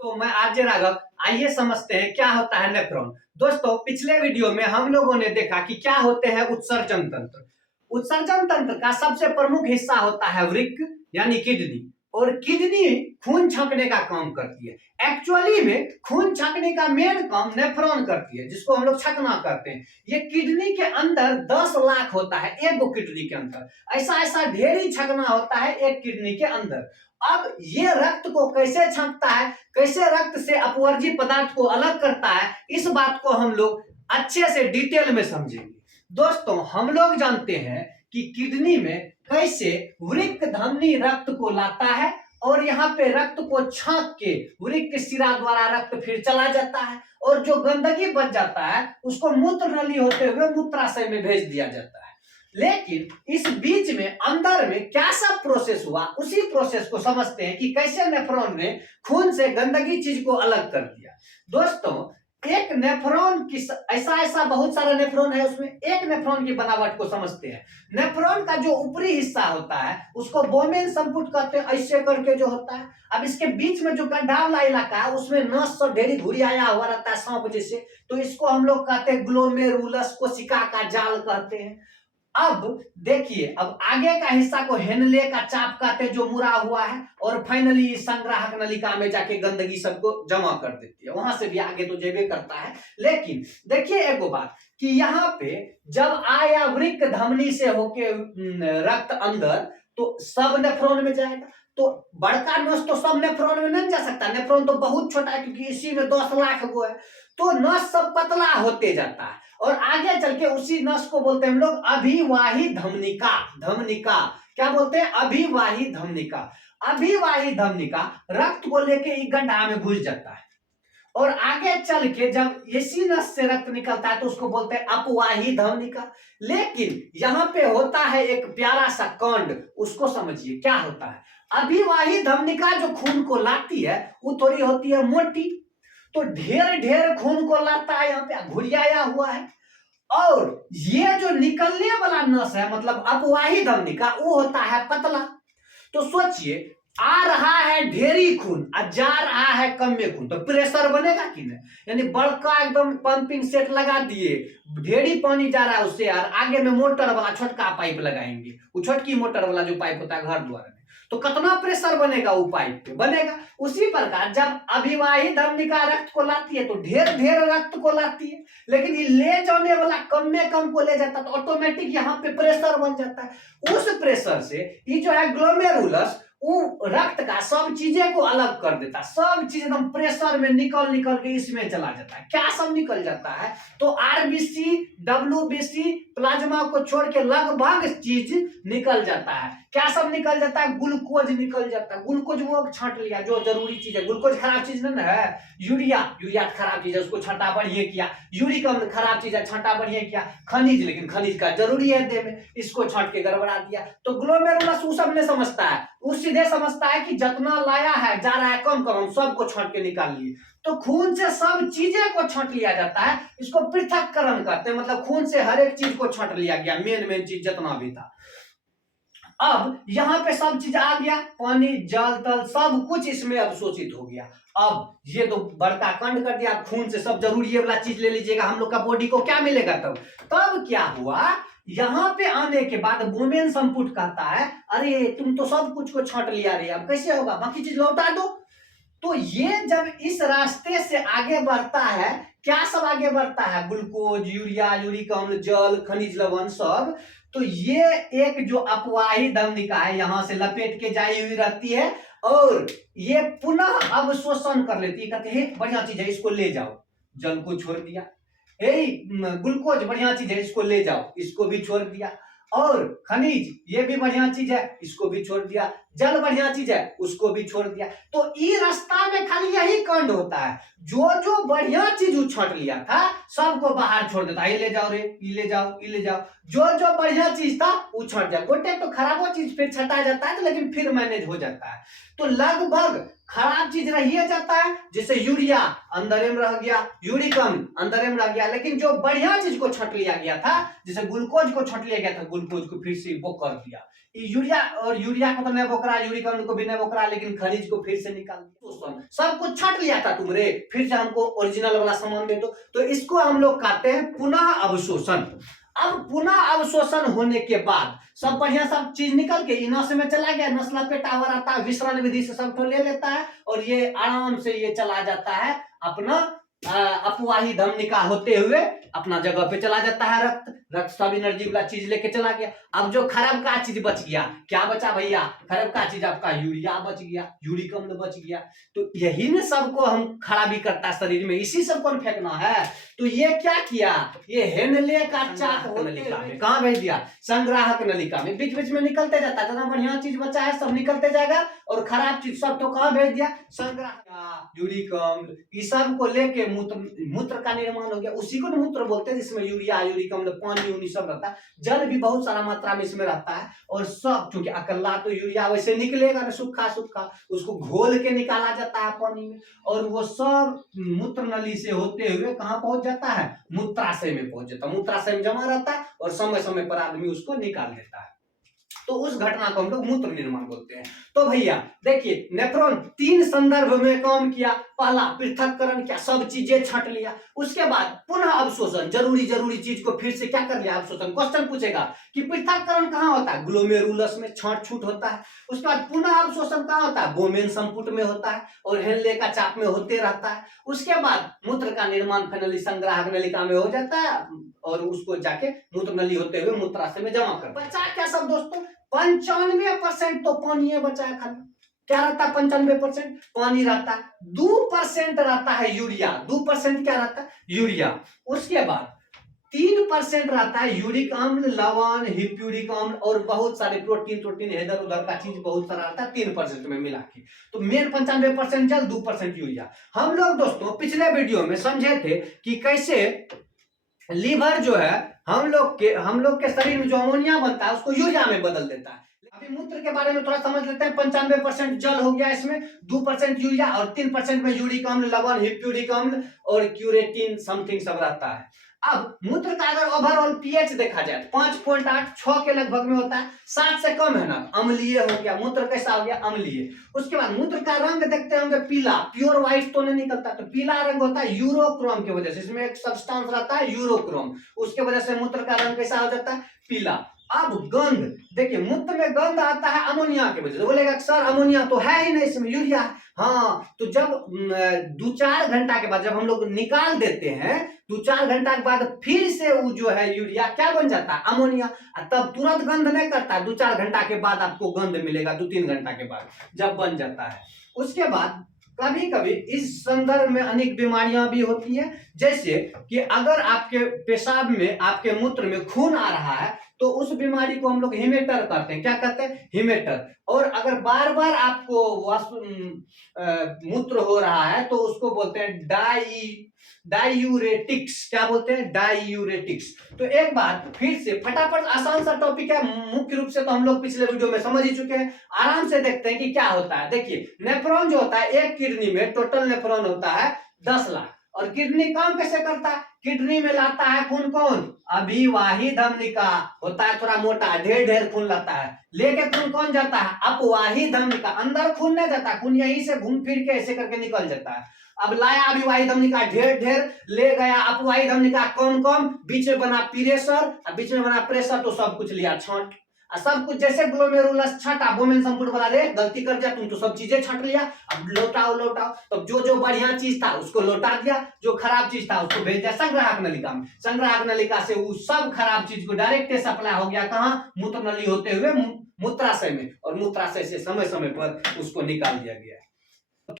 तो मैं आरजे राघव। आइए समझते हैं क्या होता है नेफ्रॉन। दोस्तों, पिछले वीडियो में हम लोगों ने देखा कि क्या होते हैं उत्सर्जन तंत्र। उत्सर्जन तंत्र का सबसे प्रमुख हिस्सा होता है वृक्क यानी किडनी। और किडनी खून छांकने का काम करती है। एक्चुअली में खून छांकने का मेन काम नेफ्रॉन करती है, जिसको हम लोग छकना करते हैं। ये किडनी के अंदर 10 लाख होता है एक किडनी के अंदर। ऐसा ऐसा ढेरी छकना होता है एक किडनी के अंदर। अब ये रक्त को कैसे छांटता है, कैसे रक्त से अपवर्जी पदार्थ को अलग करता है, इस बात को हम लोग अच्छे से डिटेल में समझेंगे। दोस्तों, हम लोग जानते हैं कि किडनी में कैसे वृक्क धमनी रक्त को लाता है और यहाँ पे रक्त को छांक के वृक्क शिरा द्वारा रक्त फिर चला जाता है और जो गंदगी बच जाता है उसको मूत्र नली होते हुए मूत्राशय में भेज दिया जाता है। लेकिन इस बीच में अंदर में क्या सब प्रोसेस हुआ, उसी प्रोसेस को समझते हैं कि कैसे नेफ्रॉन ने खून से गंदगी चीज को अलग कर दिया। दोस्तों, एक नेफ्रॉन की ऐसा ऐसा बहुत सारा नेफ्रॉन है, उसमें एक नेफ्रॉन की बनावट को समझते हैं। नेफ्रॉन का जो ऊपरी हिस्सा होता है उसको बोमेन संपुट कहते हैं, ऐसे करके जो होता है। अब इसके बीच में जो गड्ढा वाला इलाका है उसमें नस से ढेरी घुरियाया हुआ रहता है सांप जैसे, तो इसको हम लोग कहते हैं ग्लोमेरुलस, कोशिका का जाल कहते हैं। अब देखिए, अब आगे का हिस्सा को हेनले का चाप कहते हैं जो मुड़ा हुआ है, और फाइनली संग्राहक नलिका में जाके गंदगी सबको जमा कर देती है, वहां से भी आगे तो जेबे करता है। लेकिन देखिए एक बात कि यहाँ पे जब आया वृक्क धमनी से होके रक्त अंदर तो सब नेफ्रॉन में जाएगा। तो बड़का नस तो सब नेफ्रॉन में नहीं जा सकता, नेफ्रॉन तो बहुत छोटा है क्योंकि इसी में 10 लाख वो है। तो नस सब पतला होते जाता है और आगे चल के उसी नस को बोलते हैं हम लोग अभिवाही धमनिका। धमनिका क्या बोलते हैं? अभिवाही धमनिका। अभिवाही धमनिका रक्त को लेके एक गड्ढा में घुस जाता है और आगे चल के जब इसी नस से रक्त निकलता है तो उसको बोलते हैं अपवाही धमनिका। लेकिन यहाँ पे होता है एक प्यारा सा कांड, उसको समझिए क्या होता है। अभिवाही धमनिका जो खून को लाती है वो थोड़ी होती है मोटी, तो ढेर ढेर खून को लाता है, यहाँ पे घुरियाया हुआ है। और ये जो निकलने वाला नस है मतलब अपवाही धमनिका, वो होता है पतला। तो सोचिए, आ रहा है ढेरी खून और जा रहा है कम में खून, तो प्रेशर बनेगा कि नहीं? यानी बड़का एकदम पंपिंग सेट लगा दिए, ढेरी पानी जा रहा है उससे, और आगे में मोटर वाला छोटका पाइप लगाएंगे, वो छोटकी मोटर वाला जो पाइप होता है घर द्वार में, तो कितना प्रेशर बनेगा वो पाइप पे बनेगा। उसी प्रकार जब अभिवाही धमनिका रक्त को लाती है तो ढेर ढेर रक्त को लाती है, लेकिन ये ले जाने वाला कम में कम को ले जाता है तो ऑटोमेटिक यहाँ पे प्रेशर बन जाता है। उस प्रेशर से ये जो है ग्लोमेरुलस वो रक्त का सब चीजें को अलग कर देता है, सब चीज एकदम प्रेशर में निकल निकल के इसमें चला जाता है। क्या सब निकल जाता है? तो आरबीसी, डब्ल्यूबीसी, प्लाज्मा को छोड़ के लगभग चीज निकल जाता है। क्या सब निकल जाता है? ग्लूकोज निकल जाता है। ग्लूकोज वो छांट लिया जो जरूरी चीज है। ग्लूकोज खराब चीज नहीं है। यूरिया, यूरिया खराब चीज है, उसको छांटा बढ़िया किया। यूरिक अम्ल खराब चीज है, छांटा बढ़िया किया। खनिज, लेकिन खनिज का जरूरी है देह में, इसको छांट के गड़बड़ा दिया। तो ग्लोमेरुलस वो सब नहीं समझता है, वो सीधे समझता है कि जितना लाया है जा रहा है कम कम, हम सबको छांट के निकाल लिए। तो खून से सब चीजें को छांट लिया जाता है, इसको पृथक्करण करते हैं, मतलब खून से हर एक चीज को छांट लिया गया, मेन चीज जितना भी था। अब यहाँ पे सब चीज आ गया, पानी जल तल सब कुछ इसमें अवशोषित हो गया। अब ये तो बड़का कांड कर दिया, खून से सब जरूरी वाला चीज ले लीजिएगा, हम लोग का बॉडी को क्या मिलेगा? तब क्या हुआ, यहाँ पे आने के बाद बोमेन संपुट कहता है अरे तुम तो सब कुछ को छांट लिया रे, अब कैसे होगा, बाकी चीज लौटा दो। तो ये जब इस रास्ते से आगे बढ़ता है, क्या सब आगे बढ़ता है? ग्लूकोज, यूरिया, यूरिक अम्ल, जल, खनिज लवण सब। तो ये एक जो अपवाही धमनिका है यहाँ से लपेट के जाई हुई रहती है और ये पुनः अवशोषण कर लेती है। कहते हैं बढ़िया चीज है, इसको ले जाओ, जल को छोड़ दिया। ग्लूकोज बढ़िया चीज है, इसको ले जाओ, इसको भी छोड़ दिया। और खनिज ये भी बढ़िया चीज है, इसको भी छोड़ दिया। जल बढ़िया चीज है, उसको भी छोड़ दिया। तो ये रास्ता में खाली यही कांड होता है, जो जो बढ़िया चीज उछाट लिया था सबको बाहर छोड़ देता है, ये ले जाओ रे, ये ले जाओ, ये ले जाओ। जो जो बढ़िया चीज था वो छट जाए, गोटे तो खराबो चीज फिर छटा जाता है तो लेकिन फिर मैनेज हो जाता है। तो लगभग खराब चीज रह जाता है, जैसे यूरिया अंदर में रह गया, यूरिक अम्ल अंदर में रह गया, लेकिन जो बढ़िया चीज को छट लिया गया था, जैसे ग्लूकोज को छट लिया गया था, ग्लूकोज को फिर से वो कर दिया। यूरिया, और यूरिया को तो नेबोकरा, यूरिक अम्ल को भी नेबोकरा, लेकिन खनिज को फिर से निकाल दिया। सब कुछ छट लिया था तुमरे, फिर से हमको ओरिजिनल वाला सामान दे दो। तो इसको हम लोग कहते हैं पुनः अवशोषण। अब पुनः अवशोषण होने के बाद सब बढ़िया सब चीज निकल के नस में चला गया, नस्ला पे टावर आता है, विसरण विधि से सब ले लेता है और ये आराम से ये चला जाता है अपना अपवाही धमनिका होते हुए अपना जगह पे चला जाता है। रक्त सब एनर्जी वाला चीज लेके चला गया। अब जो खराब का चीज बच गया, क्या बचा भैया? खराब का चीज आपका यूरिया बच गया, यूरिक अम्ल बच गया। तो यही न सबको हम खराबी करता है शरीर में, इसी सबको फेंकना है। तो ये क्या किया, ये हेनले का चाक नलिका में कहाँ भेज दिया? संग्राहक नलिका में। बीच बीच में निकलते जाता है, जितना बढ़िया चीज बचा है सब निकलते जाएगा और खराब चीज सब तो कहाँ भेज दिया? संग्राहक। यूरिक अम्ल ये सब को लेके मूत्र का निर्माण हो गया, उसी को मूत्र बोलते हैं, जिसमें यूरिया, यूरिक अम्ल, पानी उनी सब रहता है। जल भी बहुत सारा मात्रा में इसमें रहता है और सब, क्योंकि अकेला तो यूरिया वैसे निकलेगा ना, सूखा सूखा, उसको घोल के निकाला जाता है पानी में और वो सब मूत्र नली से होते हुए कहाँ पहुंच जाता है? मूत्राशय में पहुंच जाता है। मूत्राशय में जमा रहता है और समय समय पर आदमी उसको निकाल देता है। तो उस घटना को हम लोग मूत्र निर्माण बोलते हैं। तो भैया देखिए, नेफ्रॉन 3 संदर्भ में काम किया। पहला पृथक्करण किया, सब चीजें छट लिया। उसके बाद पुनः अवशोषण, जरूरी चीज को फिर से क्या कर लिया? अवशोषण। क्वेश्चन पूछेगा कि पृथक्करण कहाँ होता है? ग्लोमेरुलस में छांट छूट होता है। उसके बाद पुनः अवशोषण कहाँ होता है? बोमेन संपुट में होता है और हेनले का चाप में होते रहता है। उसके बाद मूत्र का निर्माण फाइनली संग्राहक नलिका में हो जाता है और उसको जाके मूत्र नली होते हुए मूत्राशय में जमा कर। बचा क्या सब दोस्तों? 95% तो पानी बचा है। खाली क्या रहता है? 95% पानी रहता है, 2% रहता है यूरिया। 2% क्या रहता है? यूरिया। उसके बाद 3% रहता है यूरिक अम्ल, लवण, हिप्यूरिक अम्ल और बहुत सारे प्रोटीन इधर उधर का चीज बहुत सारा रहता है 3% में मिला के। तो मेन 95% जल, 2% यूरिया। हम लोग दोस्तों पिछले वीडियो में समझे थे कि कैसे लीवर जो है हम लोग के शरीर में जो अमोनिया बनता है उसको यूरिया में बदल देता है। अभी मूत्र के बारे में थोड़ा समझ लेते हैं। 95% जल हो गया, इसमें 2% यूरिया और 3% में यूरिक अम्ल, लवण, हिप्यूरिक अम्ल और क्यूरेटिन समथिंग सब रहता है। अब मूत्र का अगर ओवरऑल पीएच देखा जाए तो 5.8 6 के लगभग में होता है। 7 से कम है ना, अम्लीय हो गया। मूत्र कैसा हो गया? अम्लीय। उसके बाद मूत्र का रंग देखते होंगे पीला, प्योर व्हाइट तो नहीं निकलता, तो पीला रंग होता है यूरोक्रोम की वजह से। इसमें एक सब्सटेंस रहता है यूरोक्रोम, उसके वजह से मूत्र का रंग कैसा हो जाता है? पीला। अब गंध देखिए, मूत्र में गंध आता है अमोनिया की वजह से। बोलेगा सर अमोनिया तो है ही नहीं इसमें, यूरिया। हाँ, तो जब 2-4 घंटा के बाद जब हम लोग निकाल देते हैं, 2-4 घंटा के बाद फिर से वो जो है यूरिया क्या बन जाता है? अमोनिया। तब तुरंत गंध नहीं करता है, 2-4 घंटा के बाद आपको गंध मिलेगा, 2-3 घंटा के बाद जब बन जाता है। उसके बाद कभी कभी इस संदर्भ में अनेक बीमारियां भी होती हैं, जैसे कि अगर आपके पेशाब में, आपके मूत्र में खून आ रहा है तो उस बीमारी को हम लोग हिमेटर कहते हैं। क्या कहते हैं? हिमेटर। और अगर बार बार आपको मूत्र हो रहा है तो उसको बोलते हैं डायूरेटिक्स। क्या बोलते हैं? डायूरेटिक्स। तो एक बार फिर से फटाफट, आसान सा टॉपिक है, मुख्य रूप से तो हम लोग पिछले वीडियो में समझ ही चुके हैं। आराम से देखते हैं कि क्या होता है। देखिए, नेफ्रॉन जो होता है, एक किडनी में टोटल नेफ्रॉन होता है 10 लाख। और किडनी काम कैसे करता है? किडनी में लाता है खून कौन? अभिवाही धमनिका होता है, थोड़ा मोटा, ढेर खून लाता है। लेके खून कौन जाता है? अपवाही धमनिका। अंदर खून नहीं जाता, खून यहीं से घूम फिर के ऐसे करके निकल जाता है। अब लाया अभिवाही धमनिका ढेर, ले गया अपवाही धमनिका कम, बीच में बना प्रेशर, बीच में बना प्रेशर तो सब कुछ लिया छांट। सब कुछ जैसे ग्लोमेरुलस छटा, बोमेन संपुट वाला रे गलती कर दिया तुम, तो सब चीजें छट लिया। अब लौटाओ। तो जो बढ़िया चीज था उसको लौटा दिया, जो खराब चीज था उसको भेज दिया संग्राहक नलिका में। संग्राहक नलिका से वो सब खराब चीज को डायरेक्ट सप्लाई हो गया कहाँ? मूत्र नली होते हुए मूत्राशय में, और मूत्राशय से समय समय पर उसको निकाल दिया गया।